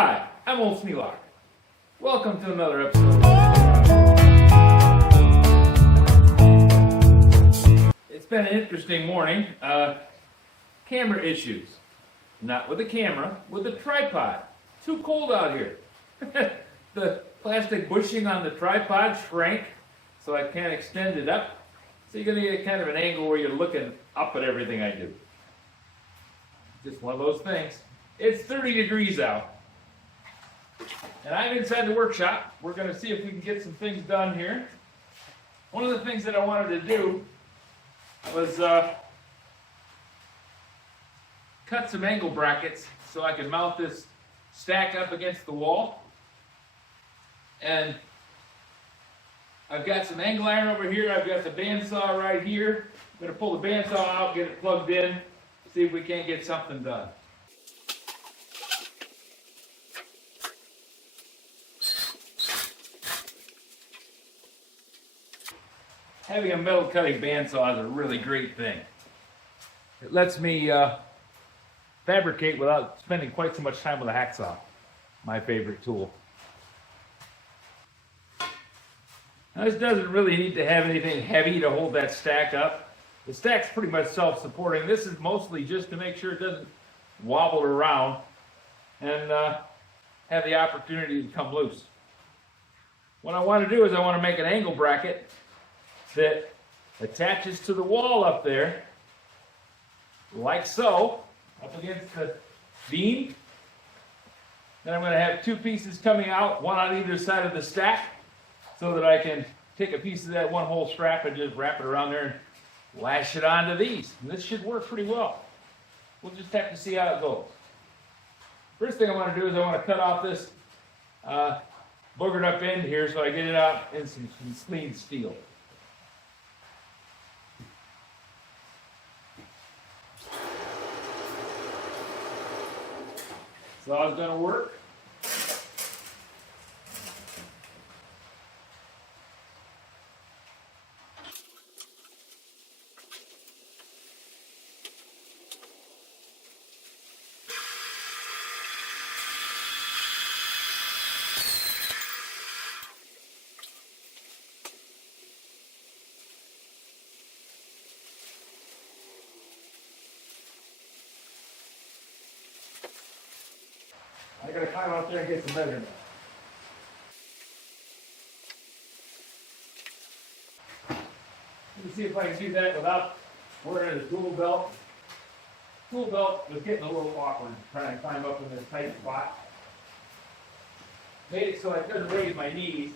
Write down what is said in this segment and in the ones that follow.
Hi, I'm Old Sneelock. Welcome to another episode. It's been an interesting morning. Camera issues. Not with the camera, with the tripod. Too cold out here. The plastic bushing on the tripod shrank, so I can't extend it up. So you're going to get kind of an angle where you're looking up at everything I do. Just one of those things. It's 30 degrees out. And I'm inside the workshop. We're going to see if we can get some things done here. One of the things that I wanted to do was cut some angle brackets so I can mount this stack up against the wall. And I've got some angle iron over here. I've got the bandsaw right here. I'm going to pull the bandsaw out, get it plugged in, see if we can't get something done. Having a metal cutting bandsaw is a really great thing. It lets me fabricate without spending quite so much time with a hacksaw. My favorite tool. Now this doesn't really need to have anything heavy to hold that stack up. The stack's pretty much self-supporting. This is mostly just to make sure it doesn't wobble around and have the opportunity to come loose. What I want to do is I want to make an angle bracket that attaches to the wall up there, like so, up against the beam. Then I'm going to have two pieces coming out, one on either side of the stack, so that I can take a piece of that one whole strap and just wrap it around there and lash it onto these. And this should work pretty well. We'll just have to see how it goes. First thing I want to do is I want to cut off this boogered up end here so I get it out in some clean steel. Saw's going to work. I gotta climb out there and get some measurements. Let me see if I can do that without wearing a tool belt. Tool belt was getting a little awkward trying to climb up in this tight spot. Made it so I couldn't raise my knees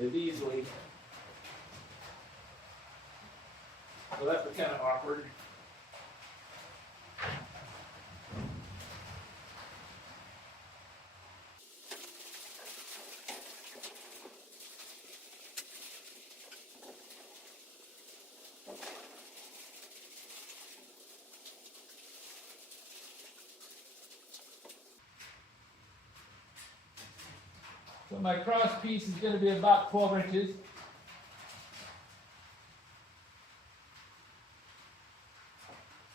as easily. So that's kind of awkward. So my cross piece is going to be about 12 inches.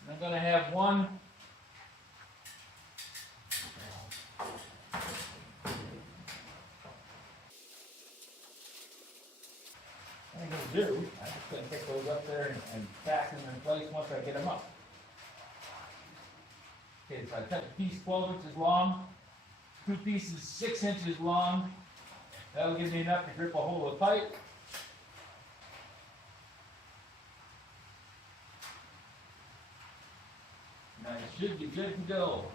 And I'm going to have one I'm going to do, I'm just going to pick those up there and fasten them in place once I get them up. Okay, so I cut the piece 12 inches long, two pieces 6 inches long. That'll give me enough to grip a hold of the pipe. Now it should be good to go.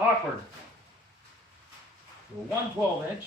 Awkward. So one 12-inch.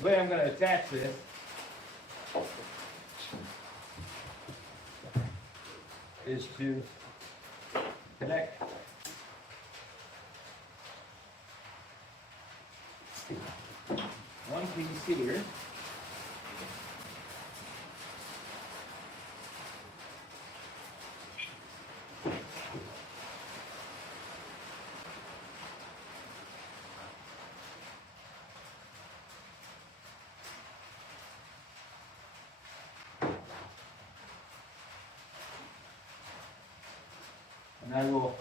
The way I'm going to attach this is to connect one piece here. And I will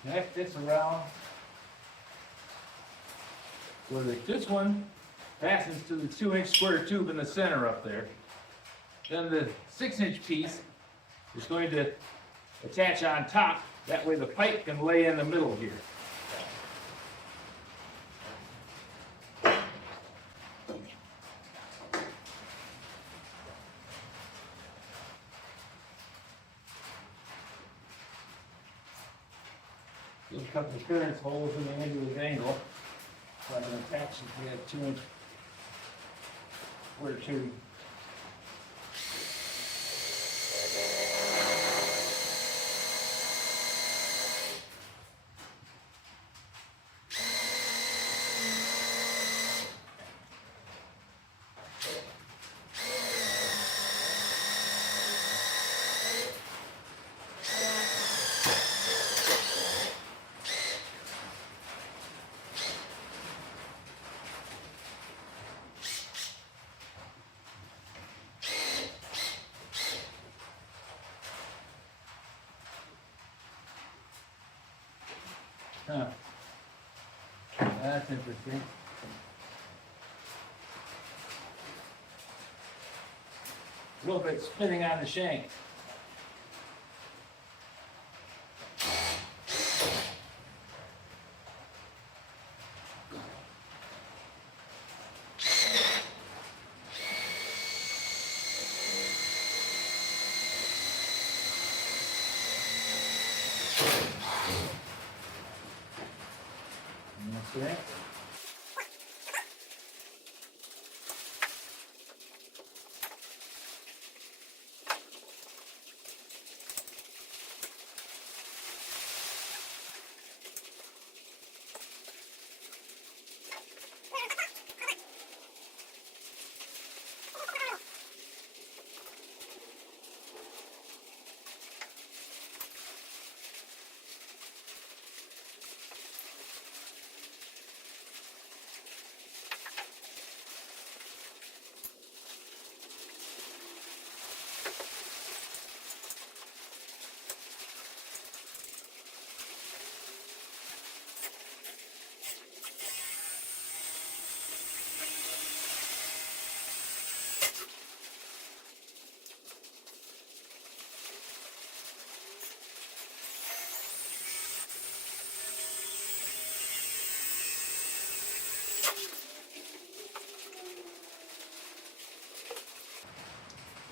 connect this around so that this one fastens to the 2-inch square tube in the center up there. Then the 6-inch piece is going to attach on top. That way the pipe can lay in the middle here. You'll cut the clearance holes in the angular angle, so I can attach it to that 2-inch square tube. Huh. That's interesting. A little bit spinning on the shank. Okay.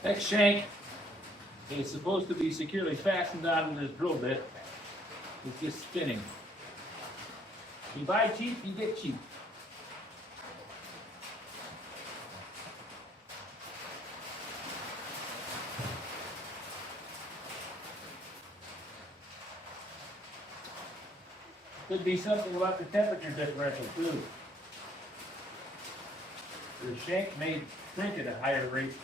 Next shank is supposed to be securely fastened onto this drill bit. It's just spinning. You buy cheap, you get cheap. Could be something about the temperature differential too. The shank may shrink at a higher rate.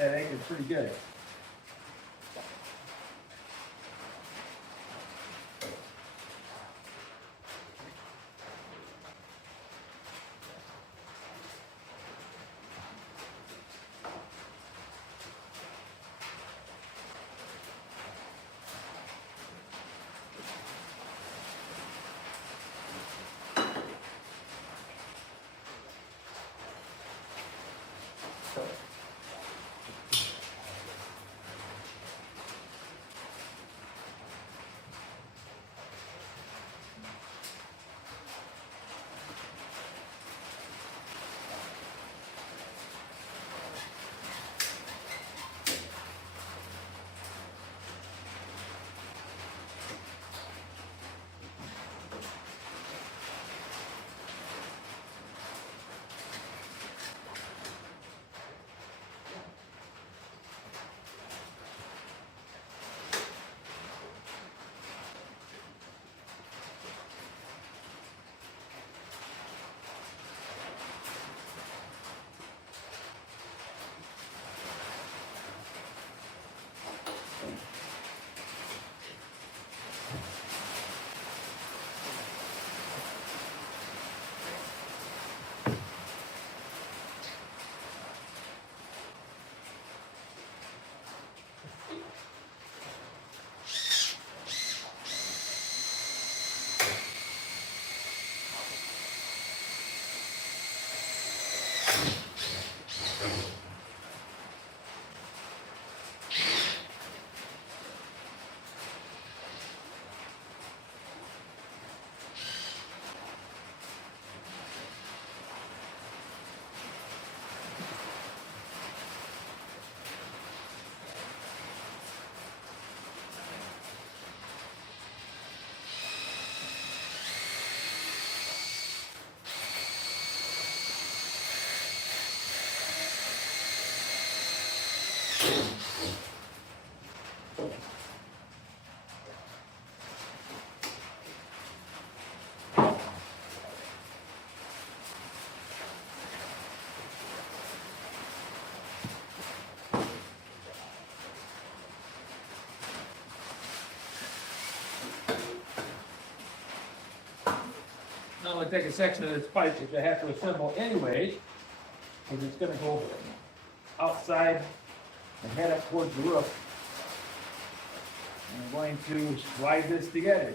that anchor pretty good. Now I'm going to take a section of this pipe, which I have to assemble anyway, because it's going to go outside and head up towards the roof. And I'm going to slide this together.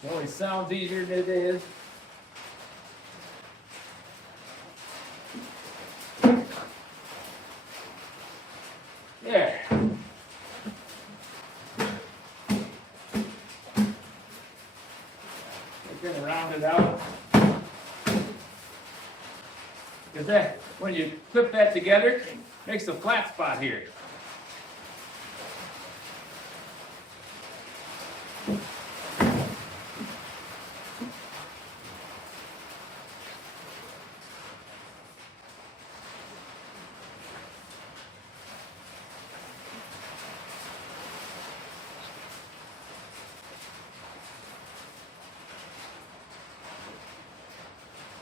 It always sounds easier than it is. There. We're going to round it out. Because that, when you clip that together, it makes a flat spot here.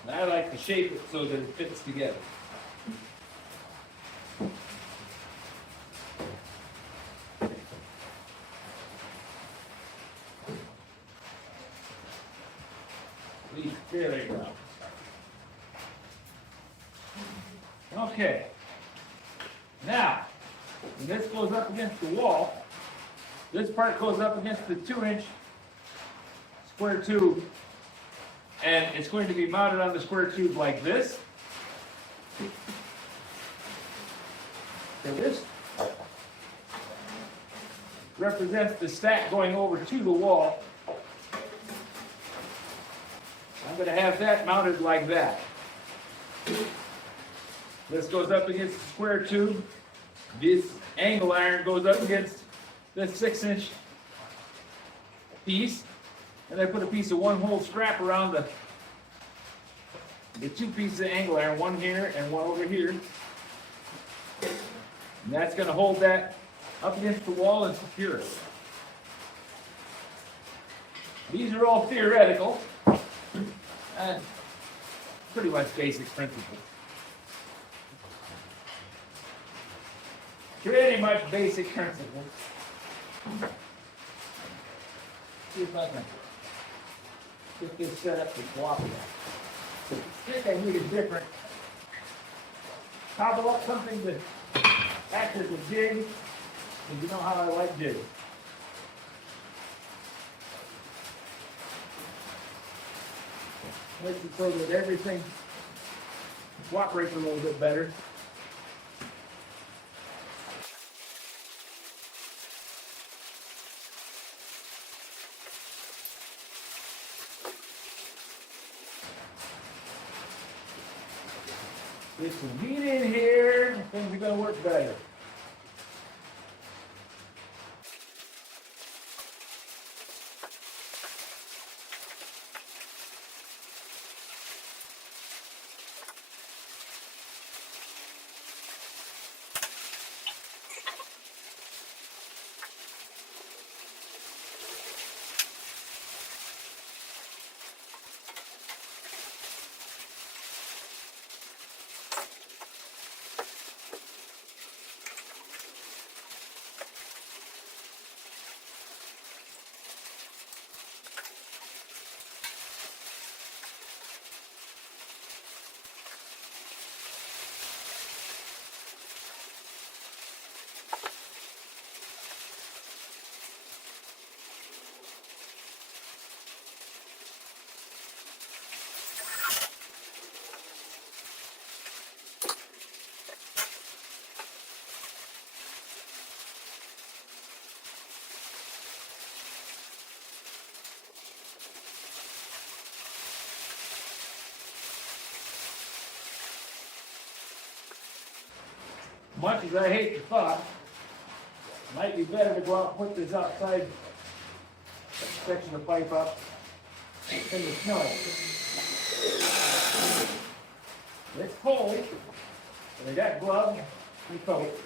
And I like to shape it so that it fits together. There they go. Okay. Now, when this goes up against the wall, this part goes up against the 2-inch square tube, and it's going to be mounted on the square tube like this. So this represents the stack going over to the wall. I'm going to have that mounted like that. This goes up against the square tube. This angle iron goes up against this 6-inch piece. And I put a piece of 1-hole strap around Get two pieces of angle iron, one here and one over here. And that's going to hold that up against the wall and secure it. These are all theoretical and pretty much basic principles. Pretty much basic principles. See if I can get this set up to cooperate. I think I need a different, cobble up something to act as a jig, and you know how I like jigs. Makes it so that everything cooperates a little bit better. Get some heat in here, and things are going to work better. Much as I hate the thought, it might be better to go out and put this outside section of pipe up in the snow. It's cold, but I got gloves and coat,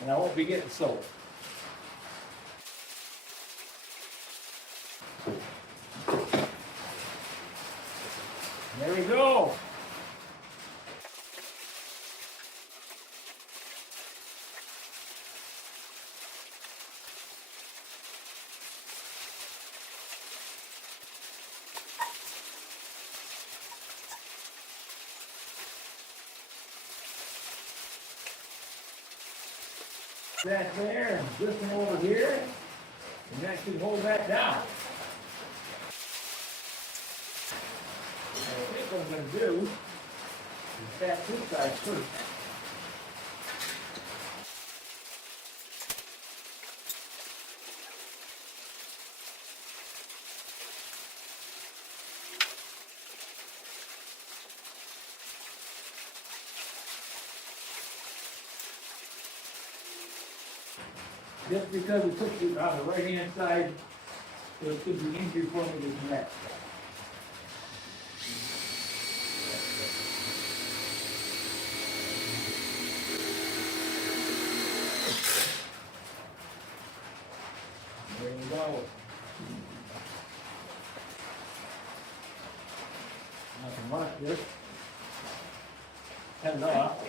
and I won't be getting soaked. There we go. That there, and this one over here, and that should hold that down. I think what I'm going to do is tap this side first. Just because it took you on the right-hand side, so it could be easier for me to connect. There you go. I can mark this. Turn it off.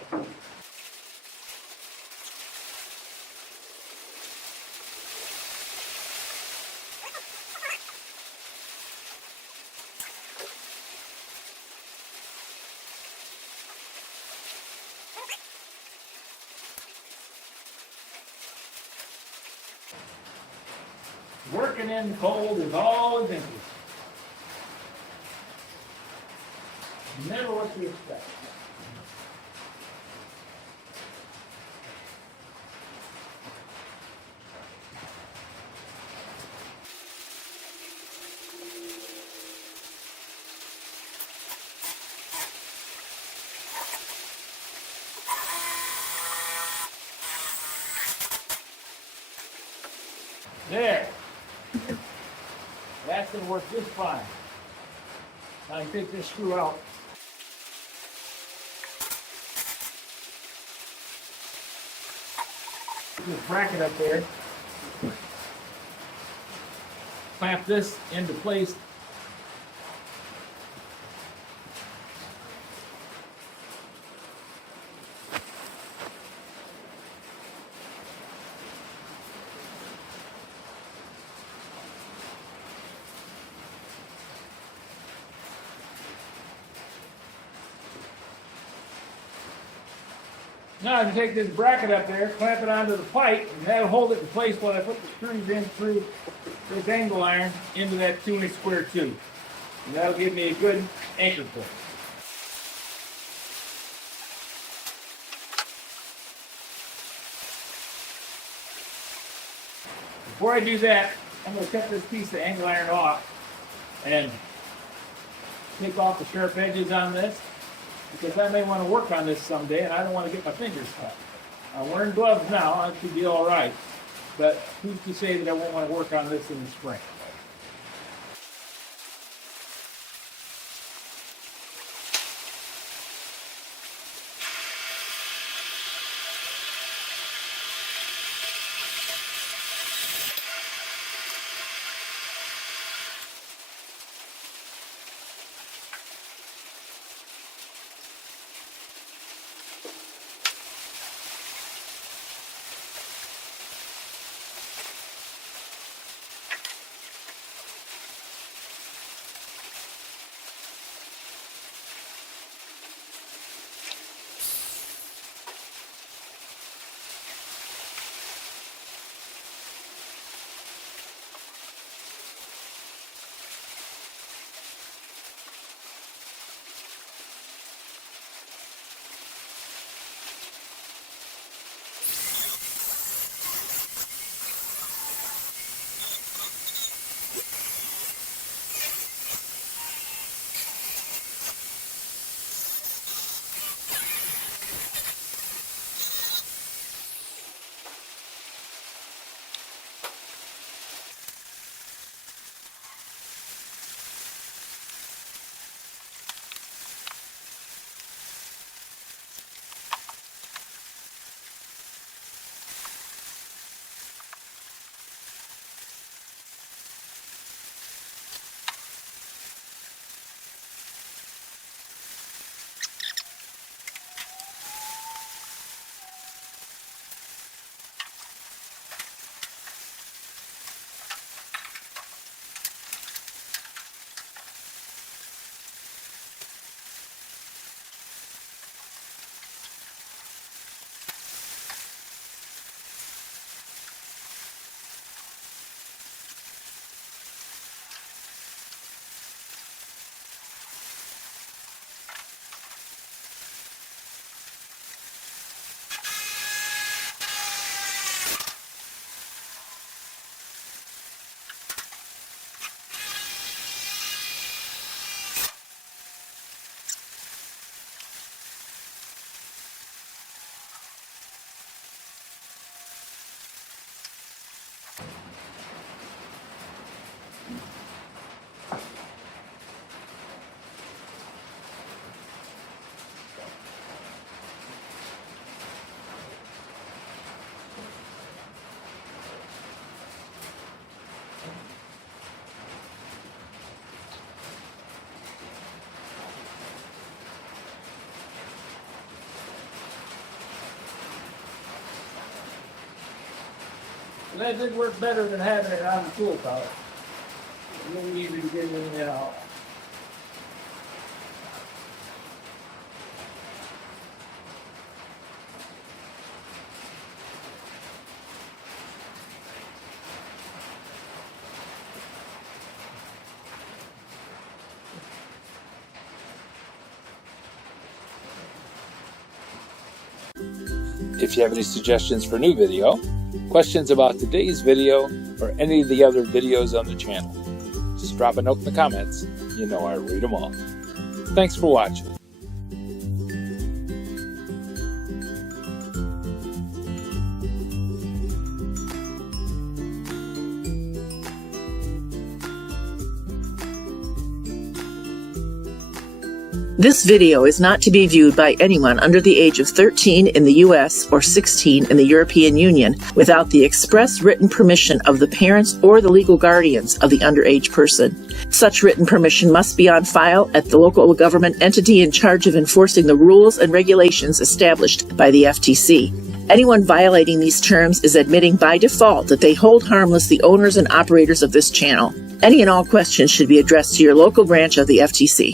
Working in cold is always interesting. Never what you expect. There. That's going to work just fine. Now you take this screw out. this bracket up there, clamp this into place. Now I can take this bracket up there, clamp it onto the pipe, and that'll hold it in place while I put the screws in through this angle iron into that 2-inch square tube. And that'll give me a good anchor point. Before I do that, I'm going to cut this piece of angle iron off and take off the sharp edges on this, because I may want to work on this someday and I don't want to get my fingers cut. I'm wearing gloves now, I should be all right, but who's to say that I won't want to work on this in the spring? And that did work better than having it on the tool collar. A little easier to get in and out. If you have any suggestions for new video, questions about today's video, or any of the other videos on the channel, just drop a note in the comments. You know I read them all. Thanks for watching. This video is not to be viewed by anyone under the age of 13 in the U.S. or 16 in the European Union without the express written permission of the parents or the legal guardians of the underage person. Such written permission must be on file at the local government entity in charge of enforcing the rules and regulations established by the FTC. Anyone violating these terms is admitting by default that they hold harmless the owners and operators of this channel. Any and all questions should be addressed to your local branch of the FTC.